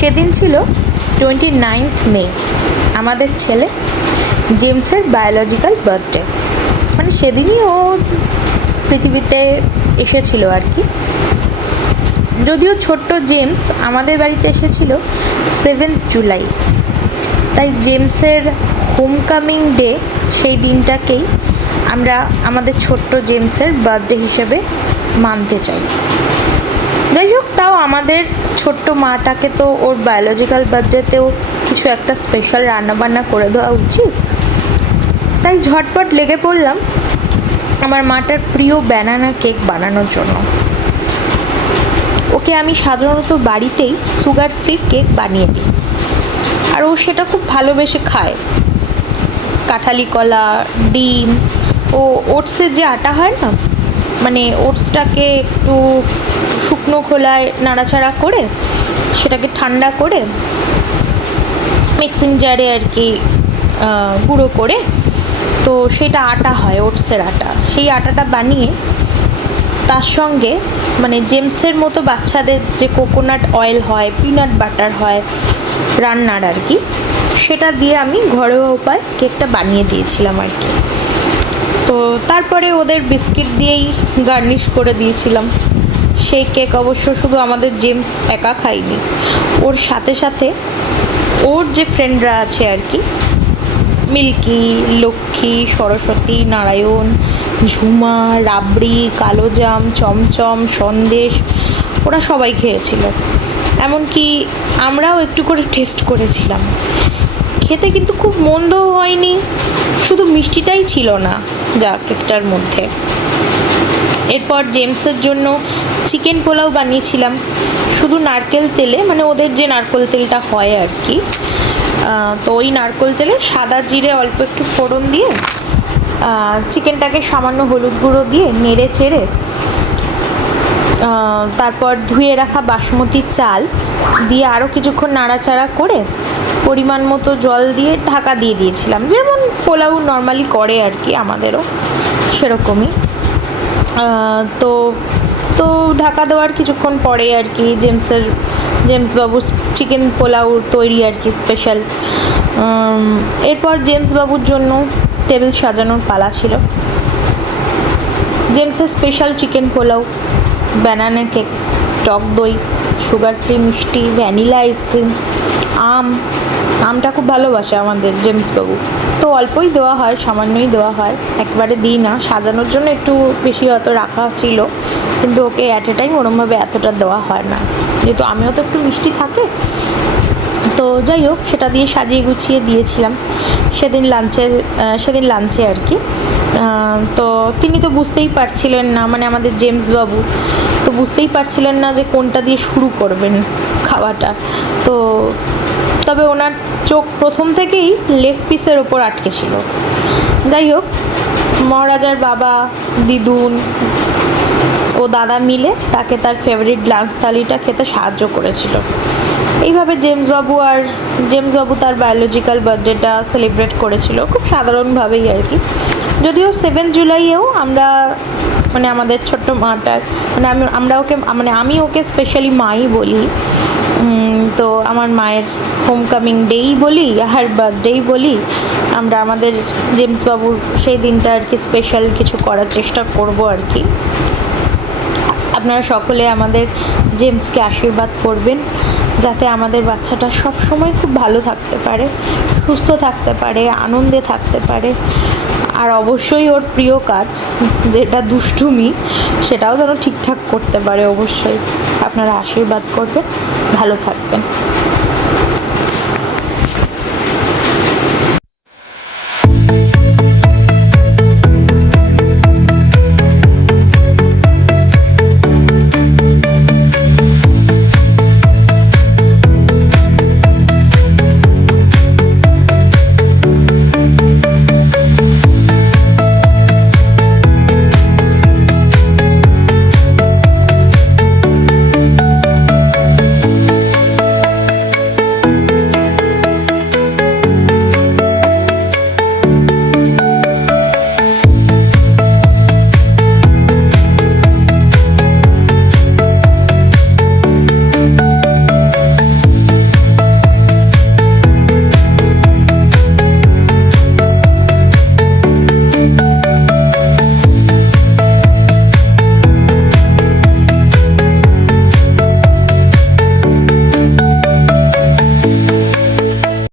সেদিন ছিল 29th মে, আমাদের ছেলে জেমসের বায়োলজিক্যাল বার্থডে। মানে সেদিনই ও পৃথিবীতে এসেছিল আর কি। যদিও ছোট্ট জেমস আমাদের বাড়িতে এসেছিল 7th জুলাই, তাই জেমসের হোমকামিং ডে সেই দিনটাকেই আমরা আমাদের ছোট্ট জেমসের বার্থডে হিসেবে মানতে চাই। যাই হোক, তাও আমাদের ছোট্ট মাটাকে তো ওর বায়োলজিক্যাল বার্থডেতেও কিছু একটা স্পেশাল রান্নাবান্না করে দেওয়া উচিত। তাই ঝটপট লেগে পড়লাম আমার মাটার প্রিয় ব্যানানা কেক বানানোর জন্য। ওকে আমি সাধারণত বাড়িতেই সুগার ফ্রি কেক বানিয়ে দিই, আর ও সেটা খুব ভালোবেসে খায়। কাঁঠালি কলা, ডিম ও ওটসের যে আটা হয় না, মানে ওটসটাকে একটু শুকনো খোলায় নাড়াচাড়া করে সেটাকে ঠান্ডা করে মিক্সিং জারে আর কি গুঁড়ো করে, তো সেটা আটা হয়, ওটসের আটা। সেই আটাটা বানিয়ে তার সঙ্গে মানে জেমসের মতো বাচ্চাদের যে কোকোনাট অয়েল হয়, পিনাট বাটার হয় রান্নার আর কি, সেটা দিয়ে আমি ঘরোয়া উপায় কেকটা বানিয়ে দিয়েছিলাম আর কি। তো তারপরে ওদের বিস্কিট দিয়েই গার্নিশ করে দিয়েছিলাম। সেই কেক অবশ্য শুধু আমাদের জেমস একা খায়নি, ওর সাথে সাথে ওর যে ফ্রেন্ডরা আছে আর কি, মিল্কি, লক্ষ্মী, সরস্বতী, নারায়ণ, ঝুমা, রাবড়ি, কালোজাম, চমচম, সন্দেশ, ওরা সবাই খেয়েছিল। এমনকি আমরাও একটু করে টেস্ট করেছিলাম। খেতে কিন্তু খুব মন্দও হয়নি, শুধু মিষ্টিটাই ছিল না যা কেকটার মধ্যে। এরপর জেমসের জন্য চিকেন পোলাও বানিয়েছিলাম শুধু নারকেল তেলে, মানে ওদের যে নারকেল তেলটা হয় আর কি। তো ওই নারকেল তেলে সাদা জিরে অল্প একটু ফোড়ন দিয়ে চিকেনটাকে সামান্য হলুদ গুঁড়ো দিয়ে নেড়ে চেড়ে তারপর ধুয়ে রাখা বাসমতি চাল দিয়ে আরও কিছুক্ষণ নাড়াচাড়া করে পরিমাণ মতো জল দিয়ে ঢাকা দিয়ে দিয়েছিলাম, যেমন পোলাও নর্মালি করে আর কি, আমাদেরও সেরকমই। তো তো ঢাকা দেওয়ার কিছুক্ষণ পরে আর কি জেমস বাবুর চিকেন পোলাও তৈরি আর কি, স্পেশাল। এরপর জেমস বাবুর জন্য টেবিল সাজানোর পালা ছিল। জেমসের special chicken pulao, banana cake, টক দই, সুগার ফ্রি মিষ্টি, ভ্যানিলা আইসক্রিম, আমটা খুব ভালোবাসে আমাদের জেমস বাবু, তো অল্পই দেওয়া হয়, সামান্যই দেওয়া হয়, একবারে দিই না। সাজানোর জন্য একটু বেশি হয়তো রাখা ছিল, কিন্তু ওকে অ্যাট এ টাইম ওরমভাবে এতটা দেওয়া হয় না, যেহেতু আমিও তো একটু মিষ্টি থাকে। তো যাই হোক, সেটা দিয়ে সাজিয়ে গুছিয়ে দিয়েছিলাম সেদিন লাঞ্চে আর কি। তো তিনি তো বুঝতেই পারছিলেন না, মানে আমাদের জেমস বাবু তো বুঝতেই পারছিলেন না যে কোনটা দিয়ে শুরু করবেন খাওয়াটা। তো তবে ওনার চোখ প্রথম থেকেই লেগ পিসের ওপর আটকে ছিল। যাই হোক, মহারাজার বাবা, দিদুন ও দাদা মিলে তাকে তার ফেভারিট লাঞ্চ থালিটা খেতে সাহায্য করেছিল। এইভাবে জেমস বাবু তার বায়োলজিক্যাল বার্থডেটা সেলিব্রেট করেছিল খুব সাধারণভাবেই আর কি। যদিও 7th জুলাইয়েও আমরা মানে আমাদের ছোট্ট মাটার মানে আমি ওকে স্পেশালি মাই বলি। তো আমার মায়ের হোমকামিং ডেই বলি আর বার্থডেই বলি, আমরা আমাদের জেমস বাবুর সেই দিনটা আর কি স্পেশাল কিছু করার চেষ্টা করব আর কি। আপনারা সকলে আমাদের জেমসকে আশীর্বাদ করবেন যাতে আমাদের বাচ্চাটা সব সময় খুব ভালো থাকতে পারে, সুস্থ থাকতে পারে, আনন্দে থাকতে পারে, আর অবশ্যই ওর প্রিয় কাজ যেটা দুষ্টুমি সেটাও যেন ঠিকঠাক করতে পারে। অবশ্যই আপনারা আশীর্বাদ করবেন, ভালো থাকবেন।